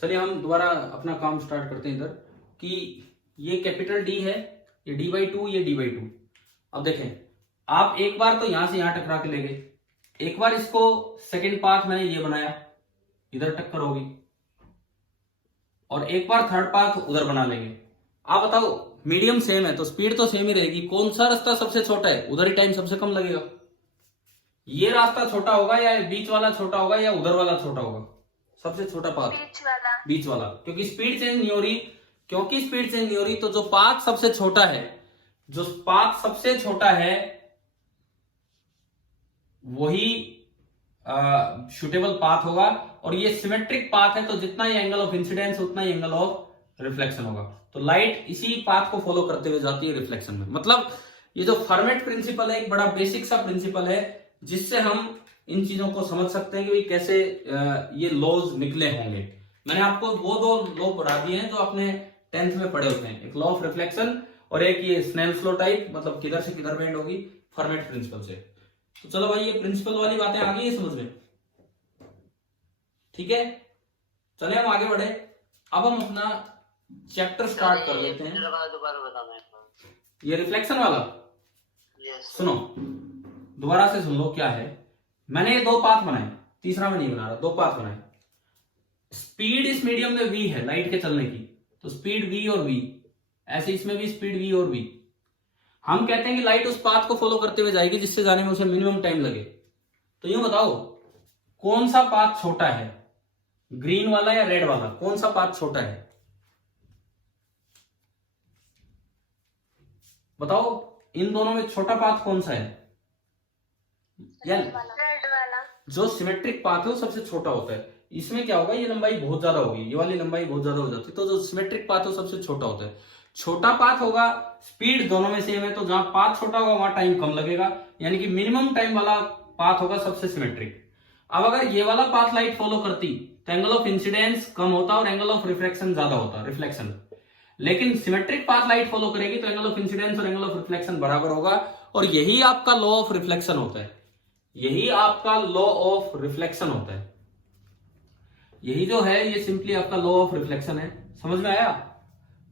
चलिए हम दोबारा अपना काम स्टार्ट करते हैं इधर कि ये कैपिटल डी है, ये d/2, ये d/2। अब देखें, आप एक बार तो यहां से यहां टकरा के ले गए, एक बार इसको सेकंड पाथ मैंने ये बनाया, इधर टक्कर होगी, और एक बार थर्ड पाथ उधर बना लेंगे। आप बताओ, मीडियम सेम है तो स्पीड तो सेम ही रहेगी, कौन सा रास्ता सबसे छोटा है, उधर ही टाइम सबसे कम लगेगा। ये रास्ता छोटा होगा या बीच वाला छोटा होगा या उधर वाला छोटा होगा? सबसे छोटा पाथ बीच वाला, क्योंकि स्पीड चेंज नहीं हो रही। क्योंकि स्पीड चेंज नहीं हो रही तो जो पाथ सबसे छोटा है, जो पाथ सबसे छोटा है वही शूटेबल पाथ होगा। और ये सिमेट्रिक पाथ है तो जितना ही एंगल ऑफ इंसिडेंस उतना ही एंगल ऑफ रिफ्लेक्शन होगा। तो लाइट इसी पाथ को फॉलो करते हुए जाती है रिफ्लेक्शन में। मतलब ये जो फर्मेट प्रिंसिपल है एक बड़ा बेसिक सा प्रिंसिपल है, जिससे हम इन चीजों को समझ सकते हैं कि कैसे ये लॉज निकले होंगे। मैंने आपको वो दो लॉ पढ़ा दिए हैं जो आपने 10th में पढ़े होते हैं, एक लॉ ऑफ रिफ्लेक्शन और एक ये स्नेल्स लॉ टाइप, मतलब किधर से किधर बेंड होगी फर्मेट प्रिंसिपल से। तो चलो भाई, ये प्रिंसिपल वाली बातें आ गई है समझ में, ठीक है। चले हम आगे बढ़े। अब हम अपना चैप्टर स्टार्ट कर लेते हैं। ये रिफ्लेक्शन वाला सुनो, दोबारा से सुन लो क्या है। मैंने ये दो पाथ बनाए, तीसरा में नहीं बना रहा, दो पाथ बनाए। स्पीड इस मीडियम में v है लाइट के चलने की, तो स्पीड v और v, ऐसे इसमें भी स्पीड v और v। हम कहते हैं कि लाइट उस पाथ को फॉलो करते हुए जाएगी जिससे जाने में उसे मिनिमम टाइम लगे। तो यूं बताओ, कौन सा पाथ छोटा है, ग्रीन वाला या रेड वाला? कौन सा पाथ छोटा है बताओ, इन दोनों में छोटा पाथ कौन सा है? या जो सिमेट्रिक पाथ है वो सबसे छोटा होता है। इसमें क्या होगा, ये लंबाई बहुत ज्यादा होगी, ये वाली लंबाई बहुत ज्यादा हो जाती है, तो जो सिमेट्रिक पाथ है वो सबसे छोटा होता है। छोटा पाथ होगा, स्पीड दोनों में सेम है, तो जहां पाथ छोटा होगा वहां टाइम कम लगेगा, यानी कि मिनिमम टाइम वाला पाथ होगा सबसे सिमेट्रिक। अब अगर ये वाला पाथ लाइट फॉलो करती तो एंगल ऑफ इंसिडेंस कम होता और एंगल ऑफ रिफ्लेक्शन ज्यादा होता, रिफ्लेक्शन। लेकिन सिमेट्रिक पाथ लाइट फॉलो करेगी तो एंगल ऑफ इंसिडेंस और एंगल ऑफ रिफ्लेक्शन बराबर होगा, और यही आपका लॉ ऑफ रिफ्लेक्शन होता है। यही आपका लॉ ऑफ रिफ्लेक्शन होता है। यही जो है ये सिंपली आपका लॉ ऑफ रिफ्लेक्शन है। समझ में आया?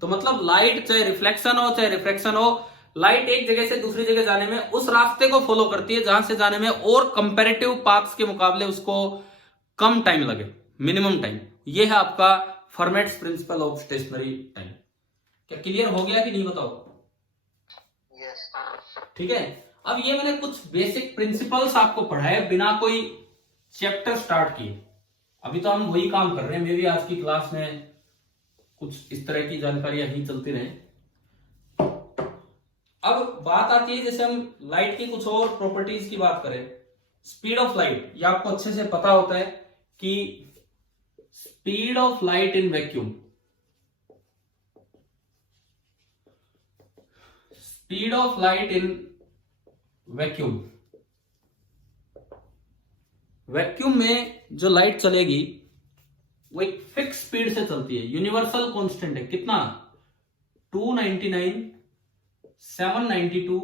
तो मतलब लाइट चाहे रिफ्लेक्शन हो चाहे रिफ्रैक्शन हो, लाइट एक जगह से दूसरी जगह जाने में उस रास्ते को फॉलो करती है जहां से जाने में और कंपैरेटिव पाथ्स के मुकाबले उसको कम टाइम लगे, मिनिमम टाइम। ये है आपका Fermat's principle of stationary time. क्या क्लियर हो गया कि नहीं बताओ? यस। ठीक है। अब ये मैंने कुछ बेसिक प्रिंसिपल्स आपको पढ़ाए बिना कोई चैप्टर स्टार्ट किए। अभी तो हम वही काम कर रहे हैं, मे भी आज की क्लास में कुछ इस तरह की जानकारियां ही चलती रहे। अब बात आती है, जैसे हम लाइट की कुछ और प्रॉपर्टीज की बात करें, स्पीड ऑफ लाइट, ये आपको अच्छे से पता होता है कि speed of light in vacuum, speed of light in vacuum, vacuum में जो लाइट चलेगी वो एक फिक्स स्पीड से चलती है, यूनिवर्सल कांस्टेंट है। कितना? 299, 792,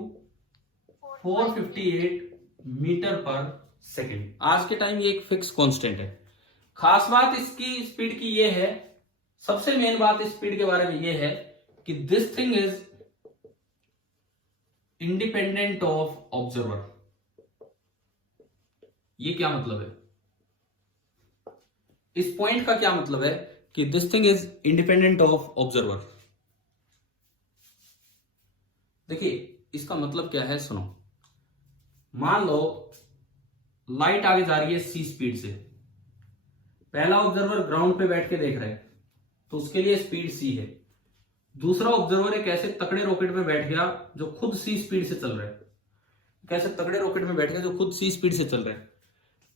458 मीटर पर सेकेंड। आज के टाइम ये एक फिक्स कांस्टेंट है। खास बात इसकी स्पीड की ये है, सबसे मेन बात इस स्पीड के बारे में ये है कि this thing is independent of observer. ये क्या मतलब है? इस पॉइंट का क्या मतलब है कि this thing is independent of observer. देखिए इसका मतलब क्या है, सुनो। मान लो लाइट आगे जा रही है c स्पीड से, पहला ऑब्जर्वर ग्राउंड पे बैठ के देख रहा है तो उसके लिए स्पीड c है। दूसरा ऑब्जर्वर एक ऐसे तकड़े रॉकेट में बैठ गया जो खुद c स्पीड से चल रहा है, कैसे तगड़े रॉकेट में बैठ गया जो खुद c स्पीड से चल रहा है।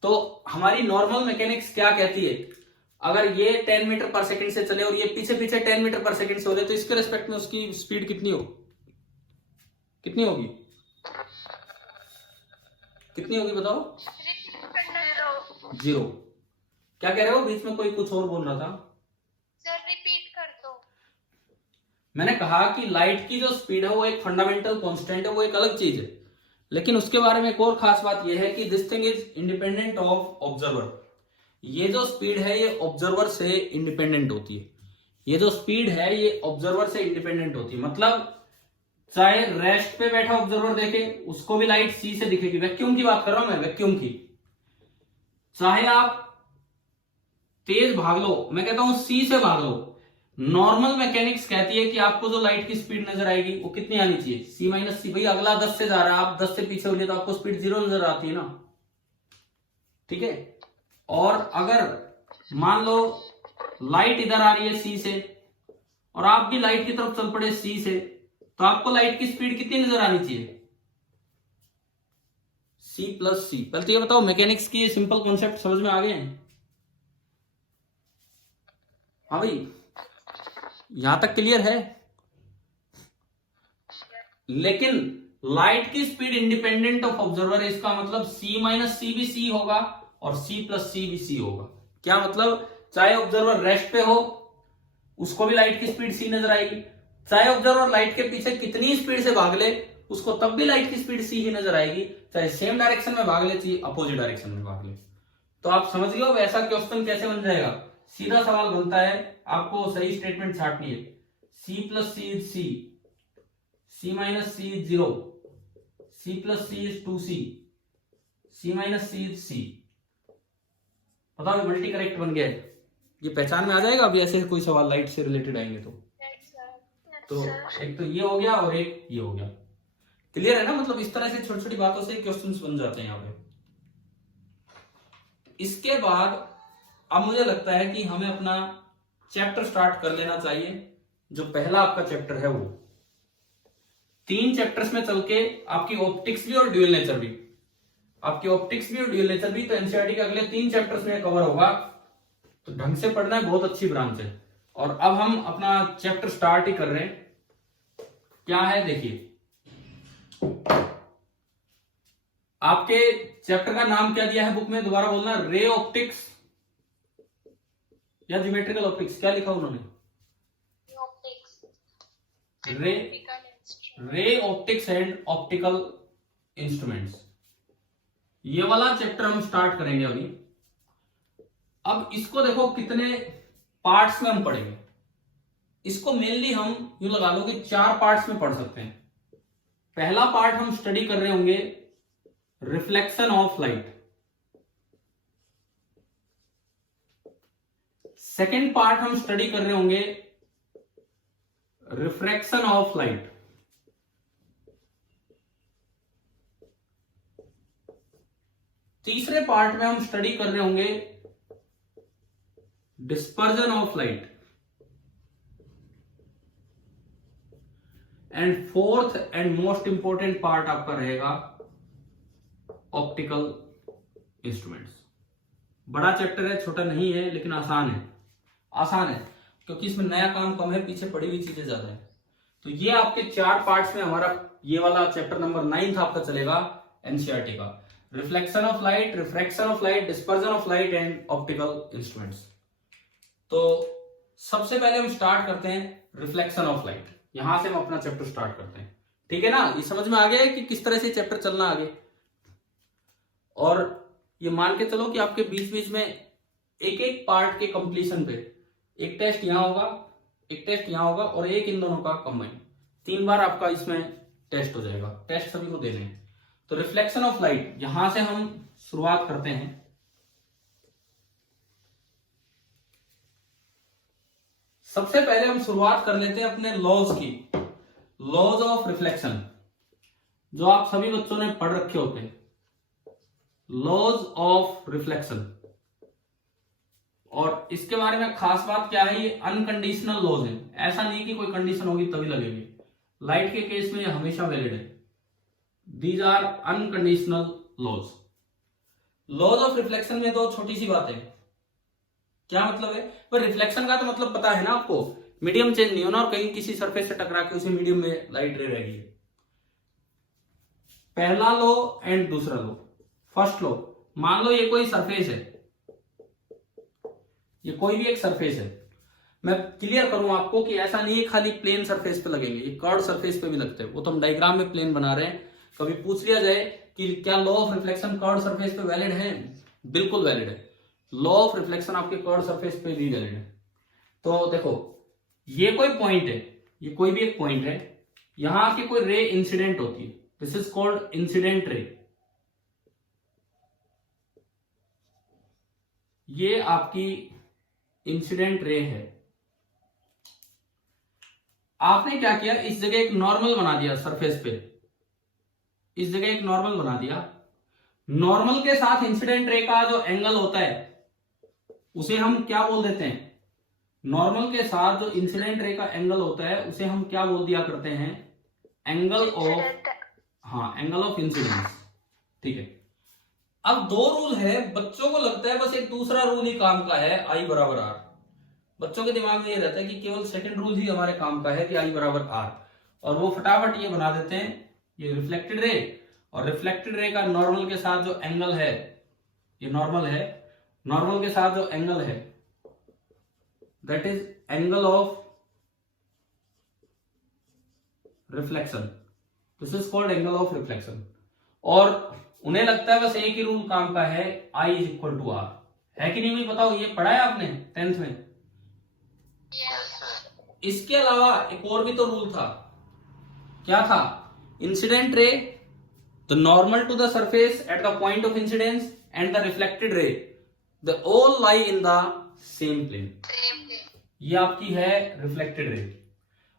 तो हमारी नॉर्मल मैकेनिक्स क्या कहती है, अगर ये 10 मीटर पर सेकंड से चले और ये पीछे पीछे 10 मीटर पर सेकंड से हो रहे, तो इसके रेस्पेक्ट में उसकी स्पीड कितनी हो, कितनी होगी, कितनी होगी बताओ? 0। क्या कह रहे हो? बीच में कोई कुछ और बोल रहा था। सर रिपीट कर दो। मैंने कहा कि लाइट की जो स्पीड है वो एक फंडामेंटल कांस्टेंट है, वो एक अलग चीज है, लेकिन उसके बारे में एक और खास बात यह है कि this thing is independent of observer. ये जो स्पीड है ये ऑब्जर्वर से इंडिपेंडेंट होती है। ये जो स्पीड है ये ऑब्जर्वर से इंडिपेंडेंट होती है, मतलब चाहे रेस्ट पे बैठा ऑब्जर्वर देखे उसको भी लाइट सी से दिखेगी। वैक्यूम की बात कर रहा हूं मैं, वैक्यूम की। चाहे आप तेज भाग लो, मैं कहता हूं सी से भाग लो, नॉर्मल मैकेनिक्स कहती है कि आपको जो लाइट की स्पीड नजर आएगी वो कितनी आनी चाहिए, सी माइनस सी। भाई अगला 10 से जा रहा है, आप 10 से पीछे हो लिए तो आपको स्पीड 0 नजर आती है ना, ठीक है। और अगर मान लो लाइट इधर आ रही है सी से और आप भी लाइट की तरफ चल पड़े सी से, तो आपको लाइट की स्पीड कितनी नजर आनी चाहिए, सी प्लस सी। पहले तो ये बताओ मैकेनिक्स की ये सिंपल कॉन्सेप्ट समझ में आ गए हैं? हाँ भाई, यहां तक क्लियर है? लेकिन लाइट की स्पीड इंडिपेंडेंट ऑफ ऑब्जर्वर है, इसका मतलब सी माइनस सी भी सी होगा और सी प्लस सी भी सी होगा। क्या मतलब, चाहे ऑब्जर्वर रेस्ट पे हो उसको भी लाइट की स्पीड सी नजर आएगी, चाहे ऑब्जर्वर लाइट के पीछे कितनी स्पीड से भाग ले उसको तब भी लाइट की स्पीड सी ही नजर आएगी, चाहे सेम डायरेक्शन में भाग ले चाहे अपोजिट डायरेक्शन में भाग ले। तो आप समझ गए हो वैसा क्वेश्चन कैसे बन जाएगा। सीधा सवाल बनता है, आपको सही स्टेटमेंट छाटनी है, C plus C is C, C minus C is 0, C plus C is 2c, C minus C is C. पता है मल्टी करेक्ट बन गया है, ये पहचान में आ जाएगा अभी ऐसे कोई सवाल लाइट से रिलेटेड आएंगे तो एक तो ये हो गया और एक ये हो गया। क्लियर है ना, मतलब इस तरह से छोटी छोटी बातों से क्वेश्चंस बन जाते हैं यहाँ पे। इसके बाद अब मुझे लगता है कि हमें अपना चैप्टर स्टार्ट कर लेना चाहिए। जो पहला आपका चैप्टर है वो 3 चैप्टर्स में चल के आपकी ऑप्टिक्स भी और ड्यूअल नेचर भी, आपकी ऑप्टिक्स भी और ड्यूअल नेचर भी, तो एनसीईआरटी के अगले 3 चैप्टर्स में कवर होगा। तो ढंग से पढ़ना है, बहुत अच्छी ब्रांच है। और अब हम अपना चैप्टर स्टार्ट ही कर रहे हैं। क्या है देखिए, आपके चैप्टर का नाम क्या दिया है बुक में, दोबारा बोलना, रे ऑप्टिक्स या ज्योमेट्रिकल ऑप्टिक्स, क्या लिखा उन्होंने, ray optics and optical instruments. ये वाला चैप्टर हम स्टार्ट करेंगे अभी। अब इसको देखो कितने पार्ट्स में हम पढ़ेंगे। इसको मेनली हम यूं लगा लो कि 4 पार्ट्स में पढ़ सकते हैं। पहला पार्ट हम स्टडी कर रहे होंगे reflection of light, second part हम स्टडी कर रहे होंगे रिफ्रैक्शन ऑफ लाइट, तीसरे पार्ट में हम स्टडी कर रहे होंगे dispersion of light, and fourth and most important part आपका रहेगा ऑप्टिकल इंस्ट्रूमेंट्स। बड़ा चैप्टर है, छोटा नहीं है, लेकिन आसान है। आसान है क्योंकि इसमें नया काम कम है, पीछे पड़ी हुई चीजें ज्यादा है। तो ये आपके 4 पार्ट्स में हमारा ये वाला चैप्टर नंबर 9 आपका चलेगा एनसीईआरटी का, reflection of light, refraction of light, dispersion of light and optical instruments. तो सबसे पहले हम स्टार्ट करते हैं रिफ्लेक्शन ऑफ लाइट। यहां से हम अपना चैप्टर स्टार्ट करते हैं, ठीक है ना। ये समझ में आ गया है कि किस तरह से चैप्टर चलना आगे। और ये मान के चलो कि आपके बीच बीच में एक एक पार्ट के कंप्लीशन पे एक टेस्ट यहां होगा, एक टेस्ट यहां होगा और एक इन दोनों का कंबाइन, 3 बार आपका इसमें टेस्ट हो जाएगा। टेस्ट सभी को देने हैं। तो रिफ्लेक्शन ऑफ लाइट, यहां से हम शुरुआत करते हैं। सबसे पहले हम शुरुआत कर लेते हैं अपने लॉज की, लॉज ऑफ रिफ्लेक्शन, जो आप सभी बच्चों ने पढ़ रखे होते हैं, लॉज ऑफ रिफ्लेक्शन। और इसके बारे में खास बात क्या है, ये अनकंडीशनल लॉज है, ऐसा नहीं कि कोई कंडीशन होगी तभी लगेगी। लाइट के केस में ये हमेशा वैलिड है। These are unconditional laws. Laws of reflection में 2 छोटी सी बातें, क्या मतलब है, पर रिफ्लेक्शन का तो मतलब पता है ना आपको, मीडियम चेंज नहीं होना और कहीं किसी सरफेस से टकरा के उसी मीडियम में लाइट रे रहेगी। पहला लो एंड दूसरा लो। फर्स्ट लो, मान लो ये कोई सरफेस है, ये कोई भी एक सरफेस है। मैं क्लियर करूं आपको कि ऐसा नहीं है खाली प्लेन सरफेस पे लगेंगे, ये कर्व सरफेस पे भी लगते हैं। वो तो हम डायग्राम में प्लेन बना रहे हैं। कभी पूछ लिया जाए कि क्या law of reflection curve surface पे वैलिड है, बिल्कुल वैलिड है। लॉ ऑफ रिफ्लेक्शन आपके कर्व सरफेस पे भी वैलिड है। तो देखो ये कोई पॉइंट है, ये कोई भी एक पॉइंट है, यहां आके कोई रे इंसिडेंट होती है, this is called incident ray. ये आपकी इंसिडेंट रे है। आपने क्या किया, इस जगह एक नॉर्मल बना दिया सरफेस पे, इस जगह एक नॉर्मल बना दिया। नॉर्मल के साथ इंसिडेंट रे का जो एंगल होता है उसे हम क्या बोल देते हैं, नॉर्मल के साथ जो इंसिडेंट रे का एंगल होता है उसे हम क्या बोल दिया करते हैं, एंगल ऑफ, हाँ एंगल ऑफ इंसिडेंस। ठीक है, अब दो रूल है, बच्चों को लगता है बस एक दूसरा रूल ही काम का है, आई बराबर आर। बच्चों के दिमाग में ये रहता है कि केवल सेकंड रूल ही हमारे काम का है कि आई बराबर आर, और वो फटाफट ये बना देते हैं, ये रिफ्लेक्टेड रे, और रिफ्लेक्टेड रे का नॉर्मल के साथ जो एंगल है, ये नॉर्मल है, नॉर्मल के साथ जो एंगल है that is angle of reflection, this is called angle of reflection. और उन्हें लगता है बस एक ही रूल काम का है, I is equal to are, है कि नहीं? बताओ, ये पढ़ा है आपने 10th में? इसके अलावा एक और भी तो रूल था, क्या था? Incident ray, the normal to the surface at the point of incidence and the reflected ray, the all lie in the same plane. ये आपकी है रिफ्लेक्टेड रे।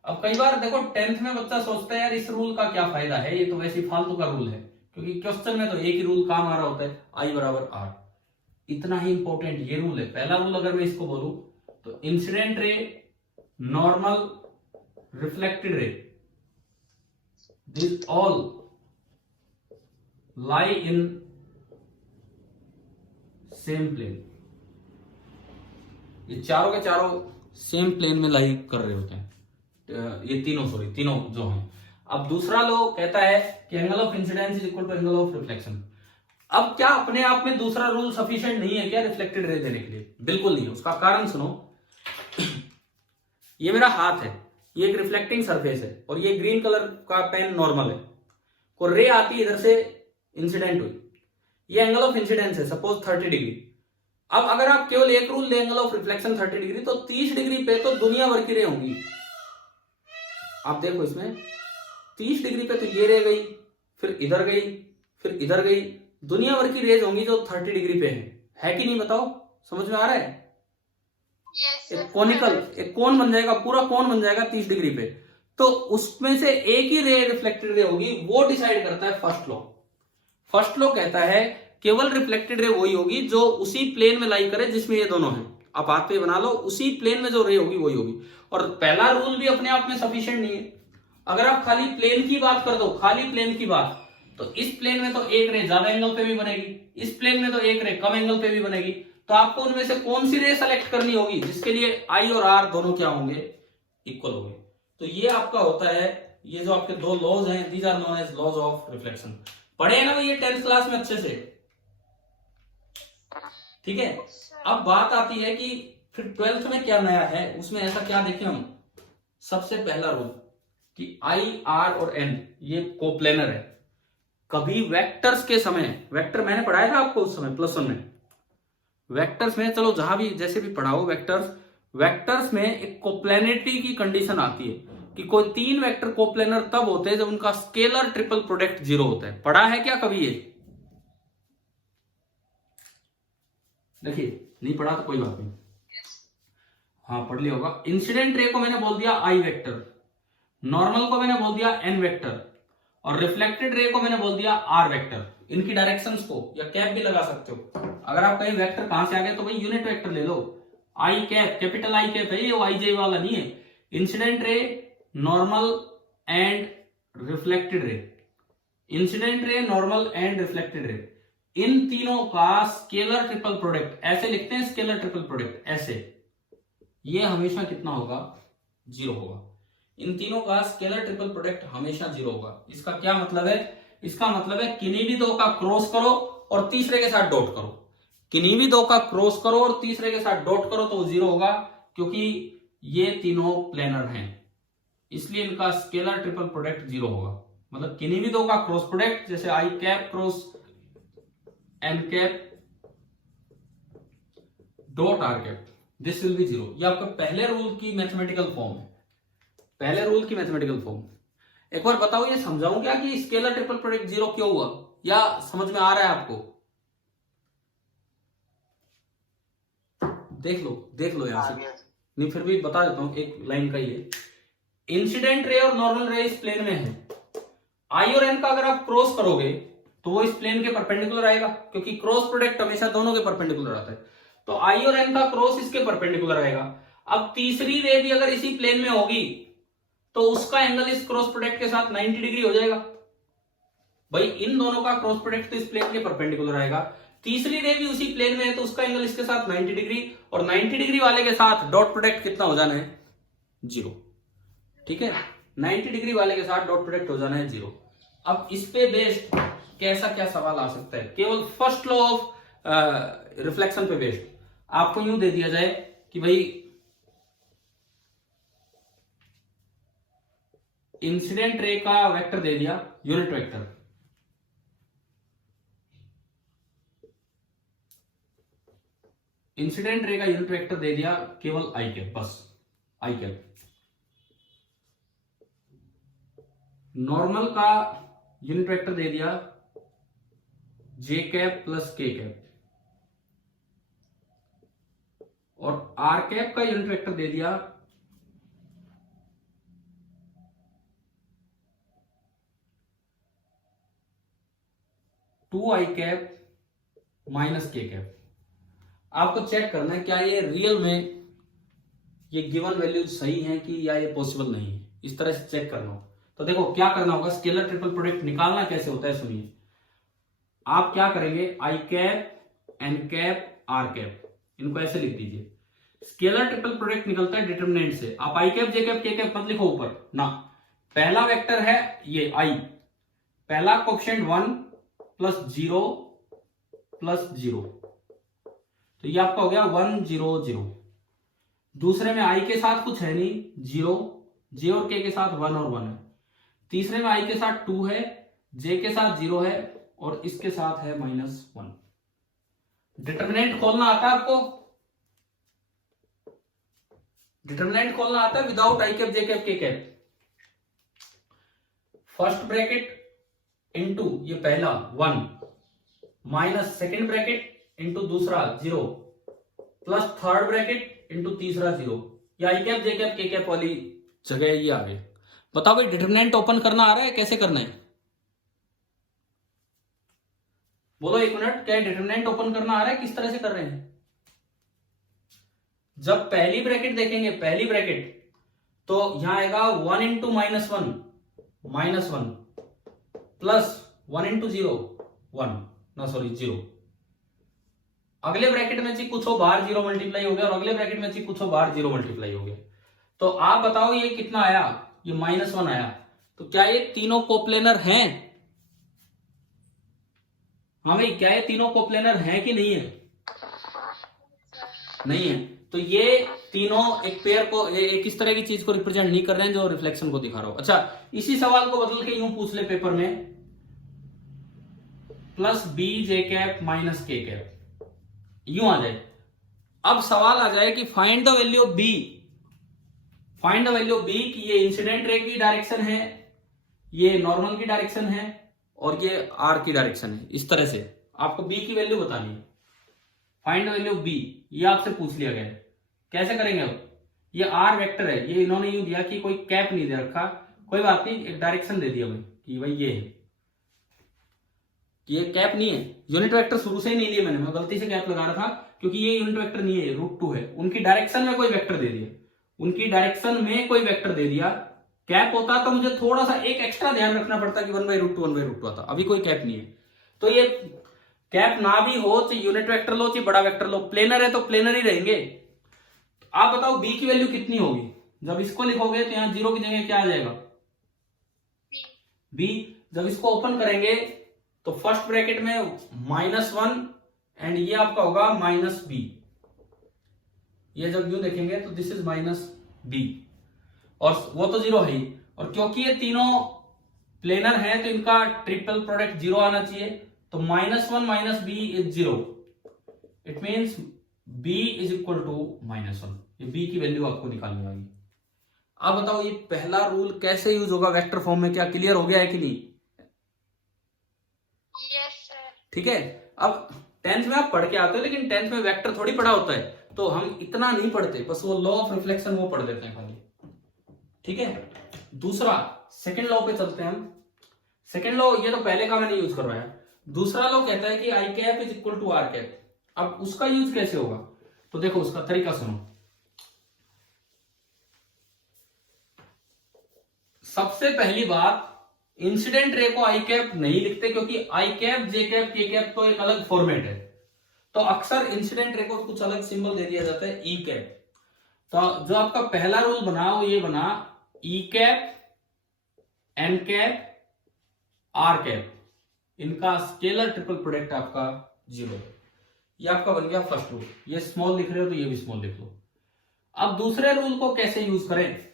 अब कई बार देखो 10th में बच्चा सोचता है यार इस रूल का क्या फायदा है, ये तो वैसे ही फालतू का रूल है, क्योंकि क्वेश्चन में तो एक ही रूल काम आ रहा होता है, आई बराबर आर। इतना ही इंपॉर्टेंट ये रूल है। पहला रूल अगर मैं इसको बोलूं तो incident ray, normal, reflected ray, this all lie in same plane. ये चारों के चारों सेम प्लेन में लाई कर रहे होते हैं, ये तीनों जो हैं। अब दूसरा लॉ कहता है कि angle of incidence is equal to angle of reflection. अब क्या अपने आप में दूसरा रूल सफिशिएंट नहीं है क्या रिफ्लेक्टेड रे देने के लिए? बिल्कुल नहीं है। उसका कारण सुनो, ये मेरा हाथ है, ये एक रिफ्लेक्टिंग सरफेस है, और ये ग्रीन कलर का पेन नॉर्मल है, को रे आती है इधर से, इंसिडेंट हुई, ये एंगल ऑफ इंसिडेंस है सपोज 30 डिग्री। अब अगर आप केवल एक रूल ले एंगल ऑफ रिफ्लेक्शन 30 डिग्री, तो 30 डिग्री पे तो दुनिया भर की रे होंगी। आप देखो इसमें 30 डिग्री पे तो ये रे गई, फिर इधर गई, फिर इधर गई, दुनिया भर की रेज होंगी जो 30 डिग्री पे है कि नहीं? बताओ, समझ में आ रहा है? एक कोनिकल, एक कोन बन जाएगा, पूरा कोन बन जाएगा 30 डिग्री पे, तो उसमें से एक ही रे रिफ्लेक्टेड रे होगी। वो डिसाइड करता है फर्स्ट लॉ। फर्स्ट लॉ कहता है केवल रिफ्लेक्टेड रे वही होगी जो उसी प्लेन में लाई करे जिसमें ये दोनों हैं। आप हाथ पे बना लो, उसी प्लेन में जो रे होगी वही होगी। और पहला रूल भी अपने आप में सफिशिएंट नहीं है। अगर आप खाली प्लेन की बात कर दो, खाली प्लेन की बात, तो इस प्लेन में तो एक रे ज्यादा एंगल पे भी बनेगी, इस प्लेन में तो एक रे कम एंगल पे भी बनेगी। तो आपको उनमें से कौन सी रे सेलेक्ट करनी होगी जिसके लिए आई और आर दोनों क्या होंगे, इक्वल होंगे। तो ये आपका होता है, ये जो आपके दो लॉज हैं, these are known as laws of reflection. पढ़े हैं ना ये 10th क्लास में अच्छे से? ठीक है। अब बात आती है कि फिर 12th में क्या नया है, उसमें ऐसा क्या देखें हम। सबसे पहला रूल कि आई, आर और एन ये कोप्लेनर है। कभी वेक्टर्स के समय, वेक्टर मैंने पढ़ाया था आपको उस समय +1 में, वेक्टर्स में, चलो जहां भी जैसे भी पढ़ाओ वेक्टर्स में एक कोप्लेनिटी की कंडीशन आती है कि कोई 3 वेक्टर कोप्लेनर तब होते हैं जब उनका स्केलर ट्रिपल प्रोडक्ट 0 होता है। पढ़ा है क्या कभी ये? देखिए, नहीं पढ़ा तो कोई बात नहीं, हाँ पढ़ लिया होगा। इंसिडेंट रे को मैंने बोल दिया आई वेक्टर, नॉर्मल को मैंने बोल दिया एन वेक्टर, और रिफ्लेक्टेड रे को मैंने बोल दिया आर वेक्टर। इनकी डायरेक्शंस को या कैप भी लगा सकते हो। अगर आप कहीं वेक्टर कहां से आ गए तो भाई यूनिट वेक्टर ले लो, आई कैप, कैपिटल आई कैप है ये, वो आई जे वाला नहीं है। Incident ray, normal and reflected ray, incident ray, normal and reflected ray, इन तीनों का स्केलर ट्रिपल प्रोडक्ट, ऐसे लिखते हैं स्केलर ट्रिपल प्रोडक्ट, ऐसे, ये हमेशा कितना होगा? 0 होगा। इन तीनों का स्केलर ट्रिपल प्रोडक्ट हमेशा 0 होगा। इसका क्या मतलब है? इसका मतलब है किन्हीं भी दो का क्रॉस करो और तीसरे के साथ डॉट करो, किन्हीं भी दो का क्रॉस करो और तीसरे के साथ डॉट करो तो वो 0 होगा, क्योंकि ये तीनों प्लेनर हैं, इसलिए इनका स्केलर ट्रिपल प्रोडक्ट 0 होगा। मतलब किन्हीं भी दो का क्रॉस प्रोडक्ट, जैसे I cap cross N cap, dot R cap, this will be zero. ये आपका पहले रूल की मैथमेटिकल फॉर्म है, पहले रूल की मैथमेटिकल फॉर्म। एक बार बताओ, ये समझाऊं क्या कि स्केलर ट्रिपल प्रोडक्ट जीरो क्यों हुआ, या समझ में आ रहा है आपको? देख लो यहां से, नहीं फिर भी बता देता हूं, एक लाइन का ही है। इंसिडेंट रे और नॉर्मल रे इस प्लेन में है, आई और एन का अगर आप क्रॉस करोगे तो वो इस प्लेन के परपेंडिकुलर आएगा, क्योंकि क्रॉस प्रोडक्ट हमेशा दोनों के परपेंडिकुलर आता है। तो आई और एन का क्रॉस इसके परपेंडिकुलर आएगा। अब तीसरी रे भी अगर इसी प्लेन में होगी तो उसका एंगल इस क्रॉस प्रोडक्ट के साथ 90 डिग्री हो जाएगा। भाई इन दोनों का क्रॉस प्रोडक्ट तो इस प्लेन के परपेंडिकुलर आएगा, तीसरी रे भी उसी प्लेन में है तो उसका एंगल इसके साथ 90 डिग्री, और 90 डिग्री वाले के साथ डॉट प्रोडक्ट कितना हो जाना है? जीरो। ठीक है, 90 डिग्री वाले के साथ डॉट प्रोडक्ट हो जाना है जीरो। अब इस पे बेस्ड कैसा क्या सवाल आ सकता है? केवल फर्स्ट लॉ ऑफ रिफ्लेक्शन पे बेस्ड आपको यूं दे दिया जाए कि भाई इंसिडेंट रे का वेक्टर दे दिया यूनिट वेक्टर, इंसिडेंट रे का यूनिट वेक्टर दे दिया केवल आई कैप, बस आई कैप। नॉर्मल का यूनिट वेक्टर दे दिया जे कैप प्लस के कैप, और आर कैप का यूनिट वेक्टर दे दिया to I cap minus K cap. आपको चेक करना है क्या ये रियल में ये गिवन वैल्यूज सही है कि या ये पॉसिबल नहीं है, इस तरह से चेक करना हो। तो देखो क्या करना होगा, स्केलर ट्रिपल प्रोडक्ट निकालना कैसे होता है सुनिए। आप क्या करेंगे, I cap N cap R cap, इनको ऐसे लिख दीजिए। स्केलर ट्रिपल प्रोडक्ट निकलता है डिटरमिनेंट से। आप आई कैप जे कैप के कैप मत लिखो ऊपर ना, पहला वेक्टर है ये आई, पहला कोएफिशिएंट 1 प्लस 0 प्लस 0, तो ये आपका हो गया 1 0 0। दूसरे में आई के साथ कुछ है नहीं, 0, जे और के साथ 1 और 1 है। तीसरे में आई के साथ 2 है, जे के साथ 0 है, और इसके साथ है -1। डिटरमिनेंट खोलना आता है आपको? डिटरमिनेंट खोलना आता है without I cap J cap के कैप? फर्स्ट ब्रैकेट इनटू ये पहला 1 माइनस सेकेंड ब्रैकेट इनटू दूसरा 0 प्लस थर्ड ब्रैकेट इनटू तीसरा 0। ये आई कैप जे कैप के कैप वाली जगह ये आ गई। बताओ भाई डिटरमिनेंट ओपन करना आ रहा है, कैसे करना है? बोलो एक मिनट, क्या डिटरमिनेंट ओपन करना आ रहा है? किस तरह से कर रहे हैं? जब पहली ब्रैकेट देखेंगे, पहली ब्रैकेट, तो यहां आएगा 1 इंटू -1 -1 प्लस 1 इंटू 0 1 ना सॉरी 0। अगले ब्रैकेट में से कुछ हो बाहर 0 मल्टीप्लाई हो गया, और अगले ब्रैकेट में से कुछ हो बाहर 0 मल्टीप्लाई हो गया। तो आप बताओ ये कितना आया? ये -1 आया। तो क्या ये तीनों कोप्लेनर हैं? हाँ भाई, क्या ये तीनों कोप्लेनर हैं कि नहीं है? नहीं है। तो ये तीनों एक पेयर को, एक इस तरह की चीज को रिप्रेजेंट नहीं कर रहे हैं जो रिफ्लेक्शन को दिखा रहा हो। अच्छा, इसी सवाल को बदल के यूं पूछ ले पेपर में, plus B J cap minus K cap, यूं आ जाए। अब सवाल आ जाए कि find the value of B, find the value of B, कि ये इंसिडेंट रे की डायरेक्शन है, ये नॉर्मल की डायरेक्शन है, और ये आर की डायरेक्शन है। इस तरह से आपको बी की वैल्यू बतानी है। Find the value of B, ये आपसे पूछ लिया गया है। कैसे करेंगे? अब ये आर वेक्टर है, ये इन्होंने यूं दिया कि कोई कैप नहीं दे रखा, कोई बात नहीं, एक डायरेक्शन दे दिया भाई कि भाई ये है, ये कैप नहीं है। यूनिट वेक्टर शुरू से ही नहीं लिया मैंने, मैं गलती से कैप लगा रहा था, क्योंकि ये यूनिट वेक्टर नहीं है, √2 है। उनकी डायरेक्शन में कोई वेक्टर दे दिया, उनकी डायरेक्शन में कोई वेक्टर दे दिया। कैप होता तो मुझे थोड़ा सा एक एक्स्ट्रा ध्यान रखना पड़ता कि 1/√2 आता। अभी कोई कैप नहीं है, तो ये कैप ना भी हो, चाहे यूनिट वेक्टर लो चाहे बड़ा वेक्टर लो, प्लेनर है तो प्लेनर ही रहेंगे। आप बताओ बी की वैल्यू कितनी होगी? जब इसको लिखोगे तो यहाँ 0 की जगह क्या आ जाएगा? बी। जब इसको ओपन करेंगे तो फर्स्ट ब्रैकेट में -1 एंड ये आपका होगा -b। ये जब यूं देखेंगे तो दिस इज -b, और वो तो 0 है ही। और क्योंकि ये तीनों प्लेनर हैं तो इनका ट्रिपल प्रोडक्ट 0 आना चाहिए। तो -1 - b is 0। It means b is equal to -1। ये b की वैल्यू आपको निकालनी होगी। अब बताओ ये पहला रूल कैसे यूज होगा वेक्टर फॉर्म में, क्या क्लियर हो गया है कि नहीं? Yes sir. ठीक है। अब 10th में आप पढ़ के आते हो, लेकिन 10th में वेक्टर थोड़ी पढ़ा होता है, तो हम इतना नहीं पढ़ते, बस वो लॉ ऑफ रिफ्लेक्शन वो पढ़ लेते हैं खाली। ठीक है। दूसरा सेकंड लॉ पे चलते हैं हम। सेकंड लॉ, ये तो पहले का मैंने यूज करवाया। दूसरा लॉ कहता है कि I cap is equal to R cap. अब उसका यूज कैसे होगा, तो देखो उसका तरीका सुनो। सबसे पहली बात, इंसिडेंट रे को आई कैप नहीं लिखते, क्योंकि आई कैप, जे कैप, के कैप तो एक अलग फॉर्मेट है, तो अक्सर इंसिडेंट रे को कुछ अलग सिंबल दे दिया जाता है, ई कैप। तो जो आपका पहला रूल बना वो ये बना, E cap, N cap, R cap, इनका स्केलर ट्रिपल प्रोडक्ट आपका 0। ये आपका बन गया फर्स्ट रूल। ये स्मॉल लिख रहे हो तो ये भी स्मॉल लिख लो। अब दूसरे रूल को कैसे यूज करें,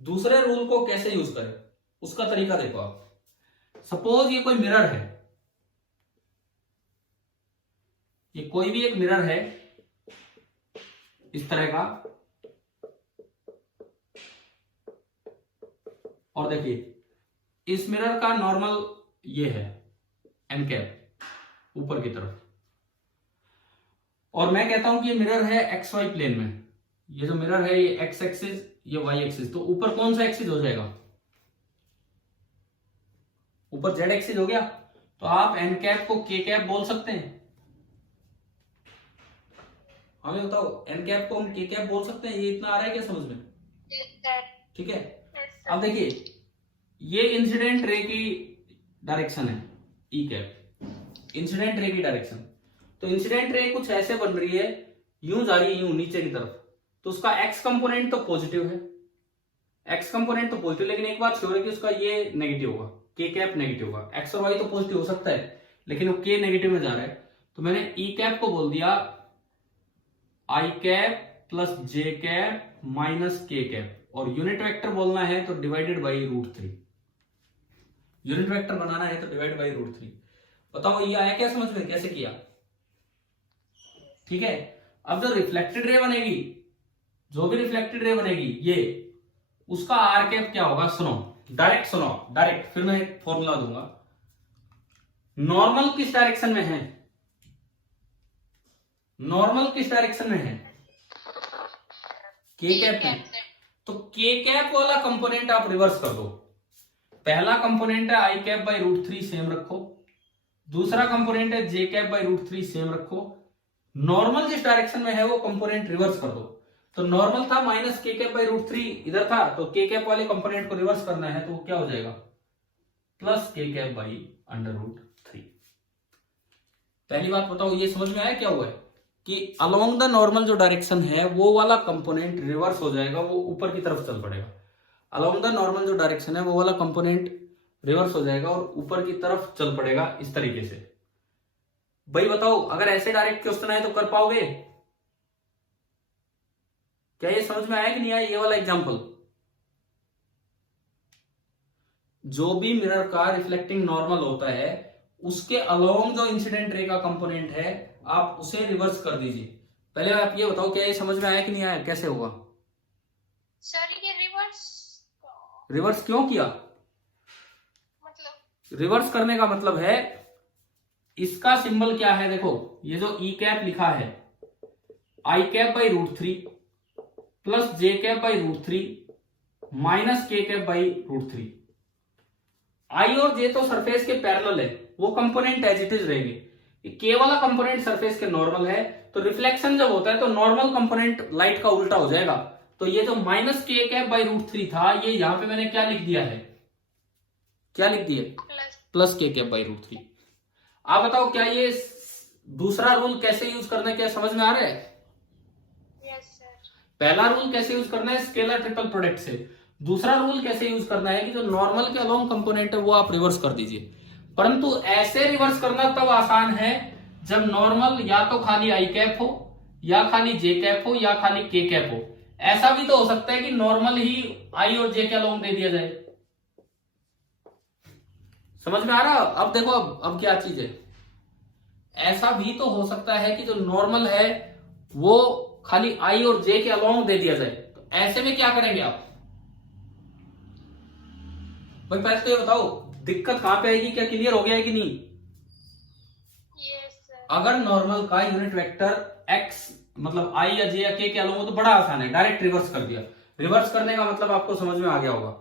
दूसरे रूल को कैसे यूज करें उसका तरीका देखो आप। सपोज ये कोई मिरर है, ये कोई भी एक मिरर है इस तरह का, और देखिए इस मिरर का नॉर्मल ये है एन कैप ऊपर की तरफ, और मैं कहता हूं कि ये मिरर है एक्स वाई प्लेन में। ये जो मिरर है ये एक्स एक्सिस, ये वाई एक्सिस, तो ऊपर कौन सा एक्सिस हो जाएगा? ऊपर जेड एक्सिस हो गया। तो आप एन कैप को के कैप बोल सकते हैं? हमें बताओ, एन कैप को हम के कैप बोल सकते हैं? ये इतना आ रहा है क्या समझ में? Yes sir. ठीक है। Yes sir. अब देखिए ये इंसिडेंट रे की डायरेक्शन है, ई कैप, इंसिडेंट रे की डायरेक्शन। तो इंसिडेंट रे कुछ ऐसे बन रही है, यूं जा रही है यूं नीचे की तरफ, तो उसका एक्स कंपोनेंट तो पॉजिटिव है, एक्स कंपोनेंट तो पॉजिटिव, लेकिन एक बात श्योर है कि उसका ये नेगेटिव होगा, के कैप नेगेटिव होगा। एक्स और वाई तो पॉजिटिव हो सकता है, लेकिन वो के नेगेटिव में जा रहा है, तो मैंने ई कैप को बोल दिया आई cap plus J cap minus K cap, और यूनिट वेक्टर बोलना है तो डिवाइडेड बाई √3। यूनिट वेक्टर बनाना है तो डिवाइड बाई √3। बताओ ये आया क्या समझ में, कैसे किया? ठीक है। अब जो रिफ्लेक्टेड रे बनेगी, जो भी रिफ्लेक्टेड रे बनेगी ये, उसका आर कैप क्या होगा? सुनो डायरेक्ट, फिर मैं एक फॉर्मूला दूंगा। नॉर्मल किस डायरेक्शन में है? नॉर्मल किस डायरेक्शन में है? के कैप में। तो के कैप वाला कंपोनेंट आप रिवर्स कर दो। पहला कंपोनेंट है आई कैप बाई √3 सेम रखो, दूसरा कंपोनेंट है जे कैप बाई √3 सेम रखो। नॉर्मल जिस डायरेक्शन में है वो कंपोनेंट रिवर्स कर दो। तो नॉर्मल था माइनस के कैप बाई √3 इधर था, तो के कैप वाले कंपोनेंट को रिवर्स करना है तो क्या हो जाएगा? प्लस के कैप बाई √3। पहली बात बताओ ये समझ में आया क्या हुआ है कि अलोंग द नॉर्मल जो डायरेक्शन है वो वाला कंपोनेंट रिवर्स हो जाएगा, वो ऊपर की तरफ चल पड़ेगा। अलोंग द नॉर्मल जो डायरेक्शन है वो वाला कंपोनेंट रिवर्स हो जाएगा और ऊपर की तरफ चल पड़ेगा इस तरीके से। भाई बताओ अगर ऐसे डायरेक्ट क्वेश्चन आए तो कर पाओगे? क्या ये समझ में आया कि नहीं आया? ये वाला एग्जांपल, जो भी मिरर का रिफ्लेक्टिंग नॉर्मल होता है उसके अलोंग जो इंसिडेंट रे का कंपोनेंट है आप उसे रिवर्स कर दीजिए। पहले आप ये बताओ क्या ये समझ में आया कि नहीं आया, कैसे होगा? सर ये रिवर्स क्यों किया? मतलब रिवर्स करने का मतलब है, इसका सिंबल क्या है? देखो ये जो ई कैप लिखा है, I cap by √3 plus J cap by √3 minus K cap by √3। I और जे तो सरफेस के पैरेलल है, वो कंपोनेंट एज इट इज रहेंगे। के वाला कंपोनेंट सरफेस के नॉर्मल है, तो रिफ्लेक्शन जब होता है तो नॉर्मल कंपोनेंट लाइट का उल्टा हो जाएगा। तो ये जो माइनस के कैप बाई √3 था, ये यहां पे मैंने क्या लिख दिया है? क्या लिख दिया? प्लस के कैप बाई √3। आप बताओ क्या ये दूसरा रूल कैसे यूज करना है, क्या समझ में आ रहा है? Yes sir. पहला रूल कैसे यूज करना है? स्केलर ट्रिपल प्रोडक्ट से। दूसरा रूल कैसे यूज करना है कि जो नॉर्मल के अलोंग कंपोनेंट है वो आप रिवर्स कर दीजिए। परंतु ऐसे रिवर्स करना तब आसान है जब नॉर्मल या तो खाली आई कैप हो, या खाली जे कैप हो, या खाली के कैप हो। ऐसा भी तो हो सकता है कि नॉर्मल ही आई और जे के अलोंग दे दिया जाए। समझ में आ रहा? अब देखो अब क्या चीज है, ऐसा भी तो हो सकता है कि जो नॉर्मल है वो खाली आई और जे के अलोंग दे दिया जाए, तो ऐसे में क्या करेंगे आप? भाई पहले तो ये बताओ दिक्कत कहां पे आएगी, क्या क्लियर हो गया है कि नहीं? Yes, sir. अगर नॉर्मल का यूनिट वेक्टर एक्स मतलब आई या जे या के अलोंग हो तो बड़ा आसान है, डायरेक्ट रिवर्स कर दिया। रिवर्स करने का मतलब आपको समझ में आ गया होगा।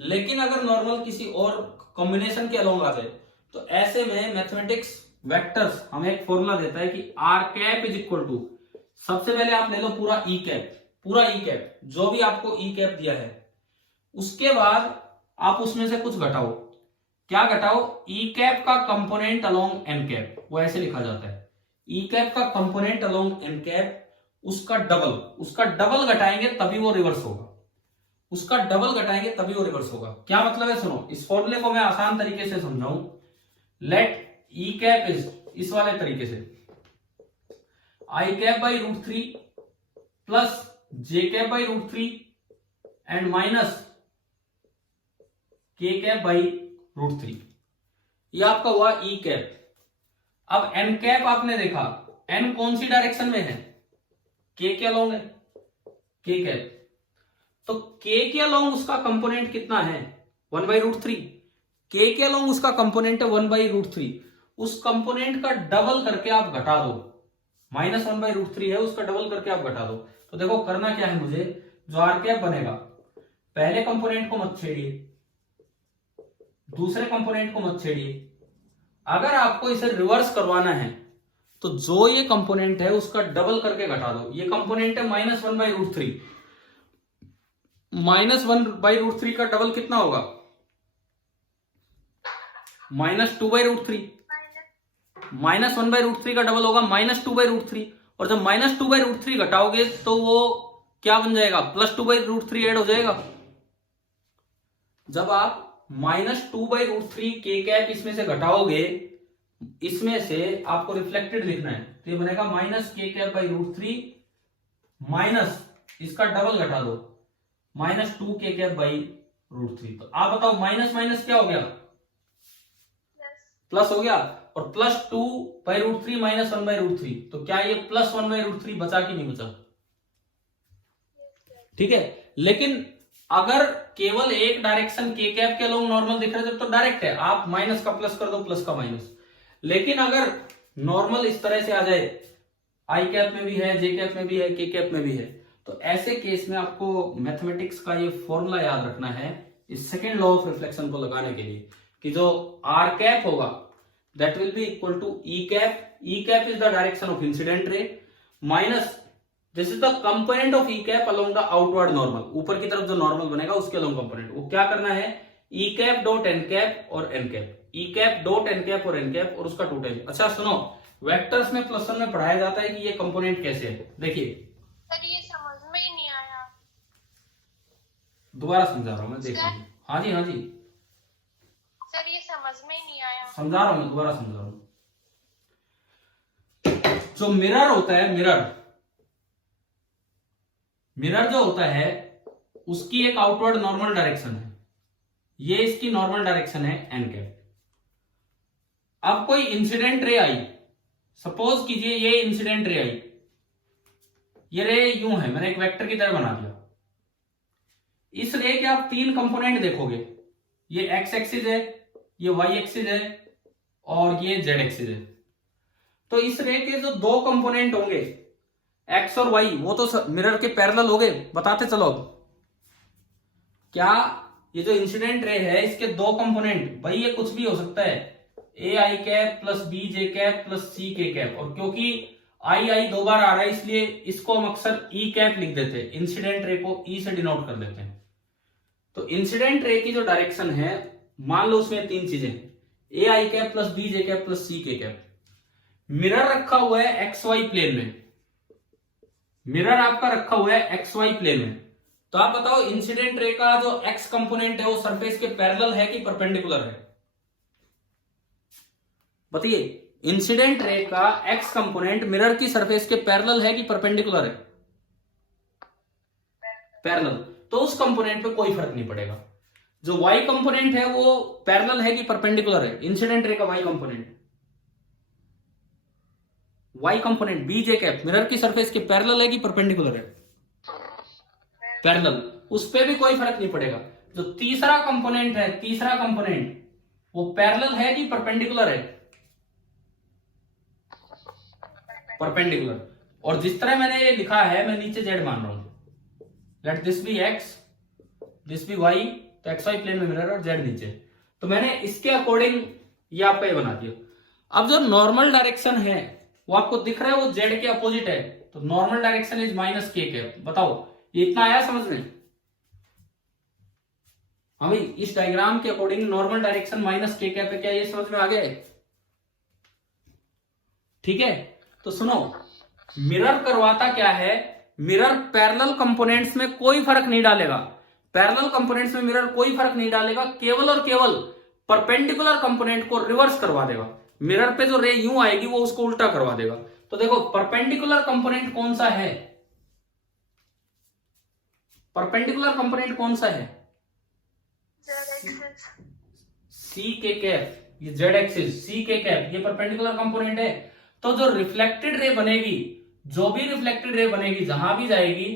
लेकिन अगर नॉर्मल किसी और कॉम्बिनेशन के अलोंग आ जाए तो ऐसे में मैथमेटिक्स वेक्टर्स हमें एक फॉर्मूला देता है कि R cap is equal to, सबसे पहले आप ले लो पूरा ई कैप, पूरा ई कैप जो भी आपको ई कैप दिया है, उसके बाद आप उसमें से कुछ घटाओ। क्या घटाओ? ई कैप का कंपोनेंट अलोंग एन कैप, वो ऐसे लिखा जाता है, ई कैप का कंपोनेंट अलोंग एन कैप, उसका डबल घटाएंगे तभी वो रिवर्स होगा, उसका डबल घटाएंगे तभी वो रिवर्स होगा। क्या मतलब है? सुनो, इस फॉर्मूले को मैं आसान तरीके से समझाऊं। लेट ई कैप इज, इस वाले तरीके से, I cap by √3 plus J cap by √3 and minus K cap by √3, ये आपका हुआ ई कैप। अब एन कैप आपने देखा, एन कौन सी डायरेक्शन में है? के अलोंग है, के कैप। तो के अलोंग उसका कंपोनेंट कितना है? 1/√3। के अलोंग उसका कंपोनेंट है 1/√3। उस कंपोनेंट का डबल करके आप घटा दो, -1/√3 है, उसका डबल करके आप घटा दो। तो देखो करना क्या है मुझे, जो आर कैप बनेगा, पहले कंपोनेंट को मत छेड़िए, दूसरे कंपोनेंट को मत छेड़िए। अगर आपको इसे रिवर्स करवाना है तो जो ये कंपोनेंट है उसका डबल करके घटा दो। ये कंपोनेंट है -1/√3, -1/√3 का डबल कितना होगा? -2/√3। -1/√3 का डबल होगा -2/√3, और जब -2/√3 घटाओगे तो वो क्या बन जाएगा? +2/√3 ऐड हो जाएगा। जब आप -2/√3 के कैप इसमें से घटाओगे, इसमें से आपको रिफ्लेक्टेड लिखना है, तो ये बनेगा -के कैप बाई √3 माइनस इसका डबल घटा दो, -2 के कैप बाई √3। तो आप बताओ माइनस माइनस क्या हो गया? प्लस हो गया। और +2/√3 -1/√3, तो क्या ये +1/√3 बचा कि नहीं बचा? ठीक है। लेकिन अगर केवल एक डायरेक्शन के कैप के अलोंग नॉर्मल दिख रहा है तो डायरेक्ट है, आप माइनस का प्लस कर दो, प्लस का माइनस। लेकिन अगर नॉर्मल इस तरह से आ जाए, आई कैप में भी है, जे कैप में भी है, के कैप में भी है, तो ऐसे केस में आपको मैथमेटिक्स का ये फॉर्मूला याद रखना है इस सेकेंड लॉ ऑफ रिफ्लेक्शन को लगाने के लिए, कि जो आर कैप होगा that will be equal to E cap. E cap is the direction of incident ray minus this is the component of E cap along the outward normal, ऊपर की तरफ जो नॉर्मल बनेगा उसके अलोंग कंपोनेंट। वो क्या करना है? ई कैप डॉट एन कैप और N cap, E cap dot N cap और एन कैप, और उसका टोटल। अच्छा सुनो, वेक्टर्स में +1 में पढ़ाया जाता है कि ये कंपोनेंट कैसे है। देखिए सर ये समझ में ही नहीं आया। दोबारा समझा रहा हूं मैं, देखिए। हाँ जी हाँ जी सर ये समझ में ही नहीं आया। समझा रहा हूं मैं, दोबारा समझा रहा हूं। जो मिरर होता है, मिरर जो होता है उसकी एक आउटवर्ड नॉर्मल डायरेक्शन है, ये इसकी नॉर्मल डायरेक्शन है एन कैप। अब कोई इंसिडेंट रे आई, सपोज कीजिए ये इंसिडेंट रे आई, ये रे यूं है, मैंने एक वेक्टर की तरह बना दिया। इस रे के आप 3 कंपोनेंट देखोगे, ये एक्स एक्सिस है, ये वाई एक्सिस है, और ये जेड एक्सिस है। तो इस रे के जो 2 कंपोनेंट होंगे एक्स और वाई, वो तो मिरर के पैरेलल हो गए। बताते चलो अब, क्या ये जो इंसिडेंट रे है इसके 2 कंपोनेंट, भाई ये कुछ भी हो सकता है, A I cap plus B J cap plus सी के कैप, और क्योंकि आई 2 बार आ रहा है इसलिए इसको हम अक्सर ई कैप लिख देते हैं, इंसिडेंट रे को ई से डिनोट कर देते हैं। तो इंसिडेंट रे की जो डायरेक्शन है, मान लो उसमें 3 चीजें, a I cap plus B J cap plus सी के कैप। मिरर रखा हुआ है एक्स वाई प्लेन में, मिरर आपका रखा हुआ है एक्स वाई प्लेन में। तो आप बताओ इंसिडेंट रे का जो एक्स कंपोनेंट है वो सरफेस के पैरेलल है कि परपेंडिकुलर है? बताइए, इंसिडेंट रे का एक्स कंपोनेंट मिरर की सरफेस के पैरेलल है कि परपेंडिकुलर है? पैरेलल। तो उस कंपोनेंट पे कोई फर्क नहीं पड़ेगा। जो वाई कंपोनेंट है वो पैरेलल है कि परपेंडिकुलर है? इंसिडेंट रे का Y component Y component B जे कैप मिरर की सरफेस के पैरेलल है कि परपेंडिकुलर है? पैरेलल, उस पे भी कोई फर्क नहीं पड़ेगा। जो तीसरा कंपोनेंट है, तीसरा कंपोनेंट वो पैरेलल है कि परपेंडिकुलर है? परपेंडिकुलर। और जिस तरह मैंने ये लिखा है, मैं नीचे जेड मान रहा हूं, let this be X, this be Y, तो एक्स वाई प्लेन में मिरर और जेड नीचे, तो मैंने इसके अकॉर्डिंग ये आपका ये बना दिया। अब जो नॉर्मल डायरेक्शन है वो आपको दिख रहा है, वो जेड के अपोजिट है, तो normal direction is minus K cap. बताओ ये इतना आया समझ में? हमें इस डायग्राम के according normal direction minus K cap है, क्या ये समझ में आ गया है? ठीक है, तो सुनो, मिरर करवाता क्या है, मिरर पैरेलल कंपोनेंट्स में कोई फर्क नहीं डालेगा, पैरेलल कंपोनेंट्स में मिरर कोई फर्क नहीं डालेगा, केवल और केवल परपेंडिकुलर कंपोनेंट को रिवर्स करवा देगा। मिरर पे जो रे यूं आएगी वो उसको उल्टा करवा देगा। तो देखो परपेंडिकुलर कंपोनेंट कौन सा है, परपेंडिकुलर कंपोनेंट कौन सा है? सी के कैप, ये जेड एक्सिस, सी के कैप, ये परपेंडिकुलर कंपोनेंट है। तो जो रिफ्लेक्टेड रे बनेगी, जो भी रिफ्लेक्टेड रे बनेगी जहां भी जाएगी,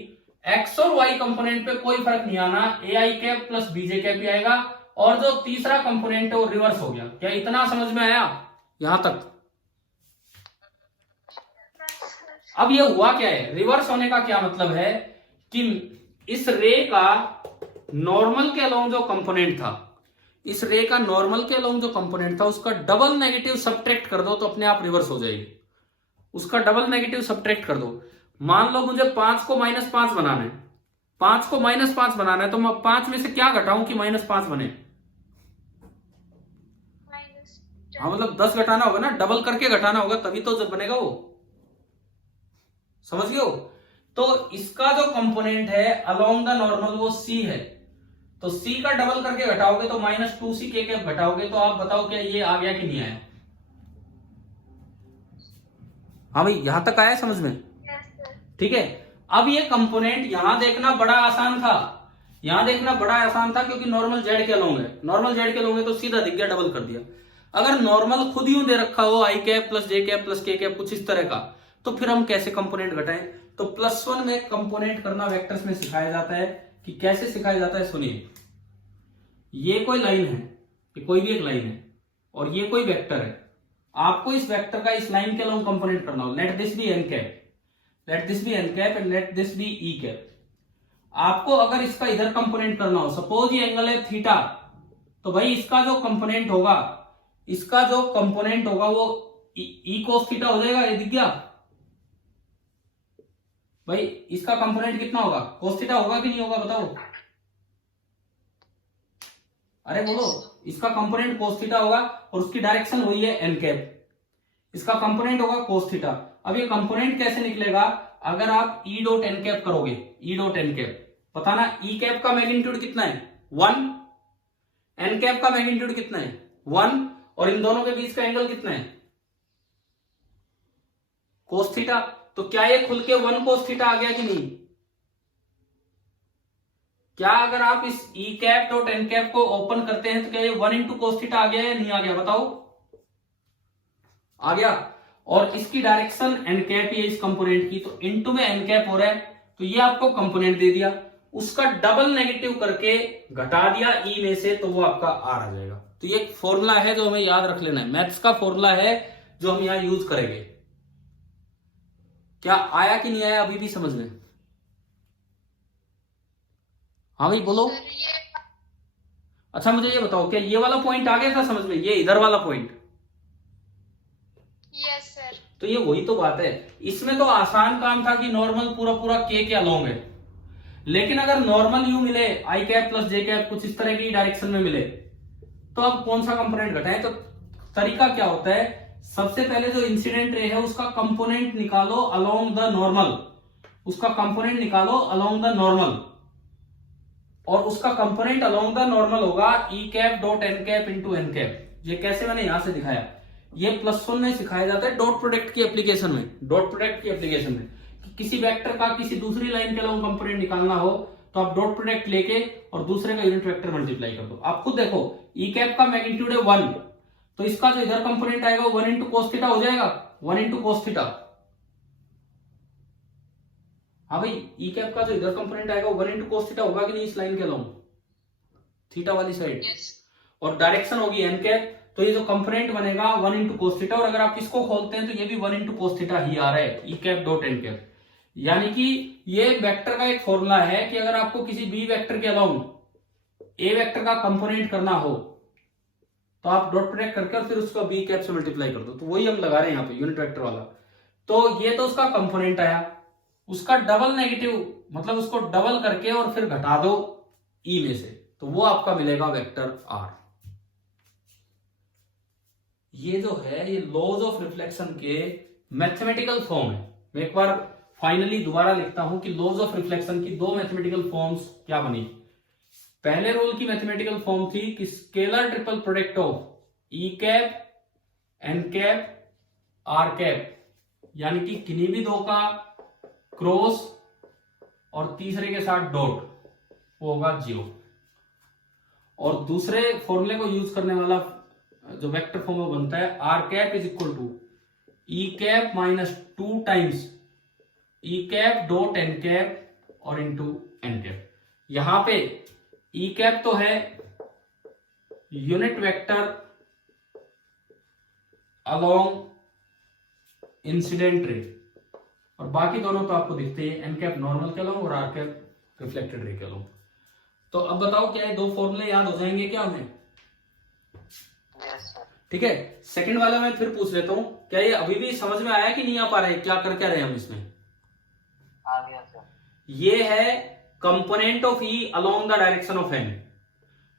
एक्स और वाई कंपोनेंट पे कोई फर्क नहीं आना, ए आई कैप प्लस बीजे कैप ही आएगा, और जो तीसरा कंपोनेंट है वो रिवर्स हो गया। क्या इतना समझ में आया यहां तक? अब ये हुआ क्या है, रिवर्स होने का क्या मतलब है कि इस रे का नॉर्मल के अलोंग जो कंपोनेंट था, इस रे का नॉर्मल के अलोंग जो कंपोनेंट था, उसका डबल नेगेटिव सब्ट्रैक्ट कर दो तो अपने आप रिवर्स हो जाएगी। उसका डबल नेगेटिव सब्ट्रैक्ट कर दो। मान लो मुझे 5 को -5 बनाना है, 5 को -5 बनाना है, तो मैं 5 में से क्या घटाऊं कि -5 बने? हाँ, मतलब 10 घटाना होगा ना, डबल करके घटाना होगा, तभी तो जब बनेगा वो। समझ गए हो? तो इसका जो कंपोनेंट है अलोंग द नॉर्मल वो सी है, तो सी का डबल करके घटाओगे तो -2c के कैप घटाओगे, तो आप बताओ क्या ये आ गया कि नहीं आया? हाँ भाई, यहां तक आया समझ में? ठीक है, अब ये कंपोनेंट यहां देखना बड़ा आसान था, यहां देखना बड़ा आसान था क्योंकि नॉर्मल जेड के अलोंग है, नॉर्मल जेड के अलोंग है तो सीधा दिख गया, डबल कर दिया। अगर नॉर्मल खुद यूं दे रखा हो, आई cap plus J cap plus के कैप कुछ इस तरह का, तो फिर हम कैसे कंपोनेंट घटाएं? तो +1 में कंपोनेंट करना वेक्टर्स में सिखाया जाता है। कि कैसे सिखाया जाता है सुनिए, ये कोई लाइन है, ये कोई भी एक लाइन है, और ये कोई वेक्टर है, आपको इस वेक्टर का इस लाइन के अलोंग कंपोनेंट करना हो। Let this be N cap, let this be N cap and let this be E cap. आपको अगर इसका इधर कंपोनेंट करना हो, सपोज ये एंगल है थीटा, तो भाई इसका जो कंपोनेंट होगा, इसका जो कंपोनेंट होगा वो ई कोस थीटा हो जाएगा। ये दिख गया भाई? इसका कंपोनेंट कितना होगा? कोस थीटा होगा कि नहीं होगा बताओ? अरे बोलो, इसका कंपोनेंट कोस थीटा होगा और उसकी डायरेक्शन वही है एन कैप, इसका कंपोनेंट होगा कोस थीटा। अब ये कंपोनेंट कैसे निकलेगा? अगर आप ई डॉट एन कैप करोगे, ई डॉट एन कैप, पता ना ई कैप का मैग्नीट्यूड कितना है? 1, एन कैप का मैग्नीट्यूड कितना है? 1, और इन दोनों के बीच का एंगल कितना है? Cos theta. तो क्या ये खुल के 1 कोस थीटा आ गया कि नहीं? क्या अगर आप इस ई कैप डॉट एन कैप को ओपन करते हैं तो क्या ये 1 इंटू कोस थीटा आ गया या नहीं आ गया बताओ? आ गया। और इसकी डायरेक्शन एन कैप है इस कंपोनेंट की, तो इनटू में एन कैप हो रहा है, तो ये आपको कंपोनेंट दे दिया, उसका डबल नेगेटिव करके घटा दिया ई में से, तो वो आपका आर आ जाएगा। तो ये एक फॉर्मूला है जो हमें याद रख लेना है, मैथ्स का फॉर्मूला है जो हम यहां यूज करेंगे। क्या आया कि नहीं आया अभी भी समझ में? हाँ भाई बोलो। अच्छा मुझे ये बताओ, क्या ये वाला पॉइंट आ गया था समझ में, ये इधर वाला पॉइंट? Yes sir. तो ये वही तो बात है, इसमें तो आसान काम था कि नॉर्मल पूरा पूरा के अलोंग है, लेकिन अगर नॉर्मल यू मिले, आई कैप प्लस जे कैप कुछ इस तरह की डायरेक्शन में मिले, तो अब कौन सा कंपोनेंट घटाएं? तो तरीका क्या होता है, सबसे पहले जो इंसिडेंट रे है उसका कंपोनेंट निकालो अलोंग द नॉर्मल, उसका कंपोनेंट निकालो अलोंग द नॉर्मल, और उसका कंपोनेंट अलोंग द नॉर्मल होगा e cap dot N cap into N cap. ये कैसे मैंने यहां से दिखाया, ये +1 में सिखाया जाता है डॉट प्रोडक्ट की एप्लीकेशन में, डॉट प्रोडक्ट की एप्लीकेशन में कि किसी वेक्टर का किसी दूसरी लाइन के अलोंग कंपोनेंट निकालना हो तो आप डॉट प्रोडक्ट लेके और दूसरे का यूनिट वेक्टर मल्टीप्लाई कर दो। आप खुद देखो, ई कैप का मैग्नीट्यूड है 1, तो इसका जो इधर कंपोनेंट आएगा वो 1 इंटू कोस थीटा हो जाएगा, 1 इंटू कोस थीटा, हाँ भाई, ई कैप का जो इधर कंपोनेंट आएगा वो 1 इंटू कोस थीटा होगा कि नहीं इस लाइन के अलाउंग, थीटा वाली साइड, और डायरेक्शन होगी एन कैप, तो ये जो कंपोनेंट बनेगा 1 इंटू कोस थीटा, और अगर आप इसको खोलते हैं तो ये भी 1 इंटू कोस थीटा ही आ रहा है, ई कैप डॉट एन कैप। यानी कि ये वेक्टर का एक फॉर्मूला है कि अगर आपको किसी बी वेक्टर के अलाउंग ए वेक्टर का कंपोनेंट करना हो तो आप डॉट प्रोडक्ट करके और फिर उसको बी कैप से मल्टीप्लाई कर दो, तो वही हम लगा रहे हैं यहाँ पे यूनिट वेक्टर वाला। तो ये तो उसका कंपोनेंट आया, उसका डबल नेगेटिव मतलब उसको डबल करके और फिर घटा दो ई में से, तो वो आपका मिलेगा वेक्टर आर। ये जो है ये लॉज ऑफ रिफ्लेक्शन के मैथमेटिकल फॉर्म है। मैं एक बार फाइनली दोबारा लिखता हूं कि लॉज ऑफ रिफ्लेक्शन की दो मैथमेटिकल फॉर्म्स क्या बनी। पहले रूल की मैथमेटिकल फॉर्म थी कि scalar triple product of E cap N cap R cap, यानी कि किन्हीं भी दो का क्रॉस और तीसरे के साथ डॉट वो होगा 0। और दूसरे फॉर्मूले को यूज करने वाला जो वेक्टर फॉर्म वो बनता है R cap is equal to E cap minus 2 times E cap dot N cap और इंटू एन कैप। यहां पे ई कैप तो है unit vector along incident ray, और बाकी दोनों तो आपको दिखते हैं, एन कैप नॉर्मल के अलोंग और आर कैप रिफ्लेक्टेड रे के अलोंग। तो अब बताओ क्या ये दो फॉर्मूले याद हो जाएंगे क्या हमें? ठीक है, सेकंड वाला मैं फिर पूछ लेता हूं, क्या ये अभी भी समझ में आया कि नहीं आ पा रहा है, क्या कर क्या रहे हम इसमें? आ गया सर। ये है component of E along the direction of N,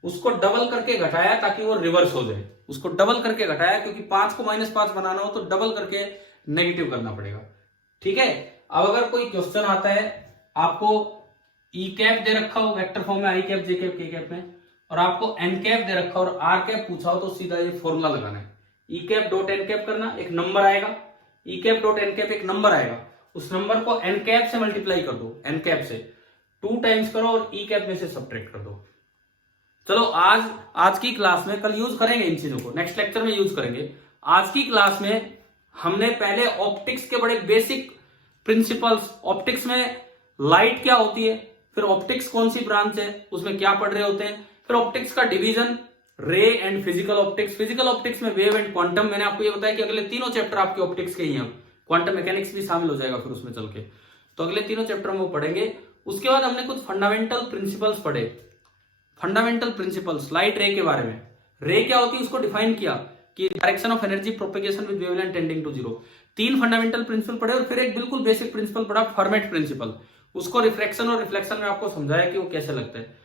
उसको डबल करके घटाया ताकि वो रिवर्स हो जाए, उसको डबल करके घटाया क्योंकि 5 को -5 बनाना हो तो डबल करके नेगेटिव करना पड़ेगा। ठीक है, अब अगर कोई क्वेश्चन आता है आपको ई कैप दे रखा हो वेक्टर फॉर्म में, आई कैप जे कैप के कैप में, और आपको एन कैप दे रखा हो और आर कैप पूछा हो, तो सीधा ये फॉर्मूला लगाना है, ई कैप डॉट एन कैप करना, एक नंबर आएगा, ई कैप डॉट एन कैप एक नंबर आएगा, उस नंबर को एन कैप से मल्टीप्लाई कर दो, एन कैप से 2 टाइम्स करो और ई कैप में से सब्ट्रैक्ट कर दो। चलो आज की क्लास में, कल यूज करेंगे इन चीजों को, नेक्स्ट लेक्चर में यूज करेंगे। आज की क्लास में हमने पहले ऑप्टिक्स के बड़े बेसिक प्रिंसिपल्स, ऑप्टिक्स में लाइट क्या होती है, फिर ऑप्टिक्स कौन सी ब्रांच है, उसमें क्या पढ़ रहे होते हैं, फिर ऑप्टिक्स का डिवीजन, रे and physical optics, physical optics में वेव एंड क्वांटम। मैंने आपको ये बताया कि अगले तीनों चैप्टर आपके ऑप्टिक्स के ही हैं, क्वांटम मैकेनिक्स भी शामिल हो जाएगा फिर उसमें चल के, तो अगले तीनों चैप्टर में वो पढ़ेंगे। उसके बाद हमने कुछ फंडामेंटल प्रिंसिपल्स पढ़े, फंडामेंटल प्रिंसिपल्स लाइट रे के बारे में। रे क्या होती है उसको डिफाइन किया कि direction of energy propagation with wavelength tending to 0। 3 fundamental principle पढ़े और फिर एक बिल्कुल बेसिक प्रिंसिपल पढ़ा, फॉर्मेट प्रिंसिपल, उसको रिफ्रैक्शन और रिफ्लेक्शन में आपको समझाया कि वो कैसे लगता है।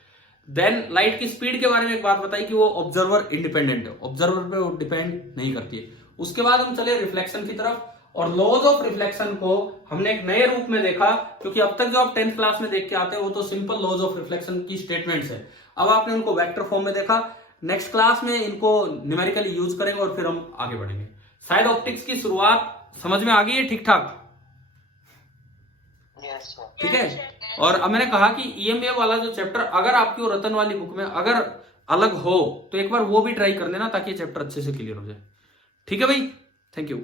देन लाइट की स्पीड के बारे में एक बात बताई कि वो ऑब्जर्वर इंडिपेंडेंट है, ऑब्जर्वर पे वो डिपेंड नहीं करती है। उसके बाद हम चले रिफ्लेक्शन की तरफ, और लॉज ऑफ रिफ्लेक्शन को हमने एक नए रूप में देखा, क्योंकि अब तक जो आप 10th क्लास में देख के आते हैं वो तो सिंपल लॉज ऑफ रिफ्लेक्शन की स्टेटमेंट्स है, अब आपने उनको वेक्टर फॉर्म में देखा। नेक्स्ट क्लास में इनको न्यूमेरिकली यूज करेंगे और फिर हम आगे बढ़ेंगे। शायद ऑप्टिक्स की शुरुआत समझ में आ गई है ठीक ठाक? ठीक है, और अब मैंने कहा कि ईएमएफ वाला जो चैप्टर अगर आपकी और रतन वाली बुक में अगर अलग हो तो एक बार वो भी ट्राई कर लेना ताकि चैप्टर अच्छे से क्लियर हो जाए। ठीक है भाई, थैंक यू।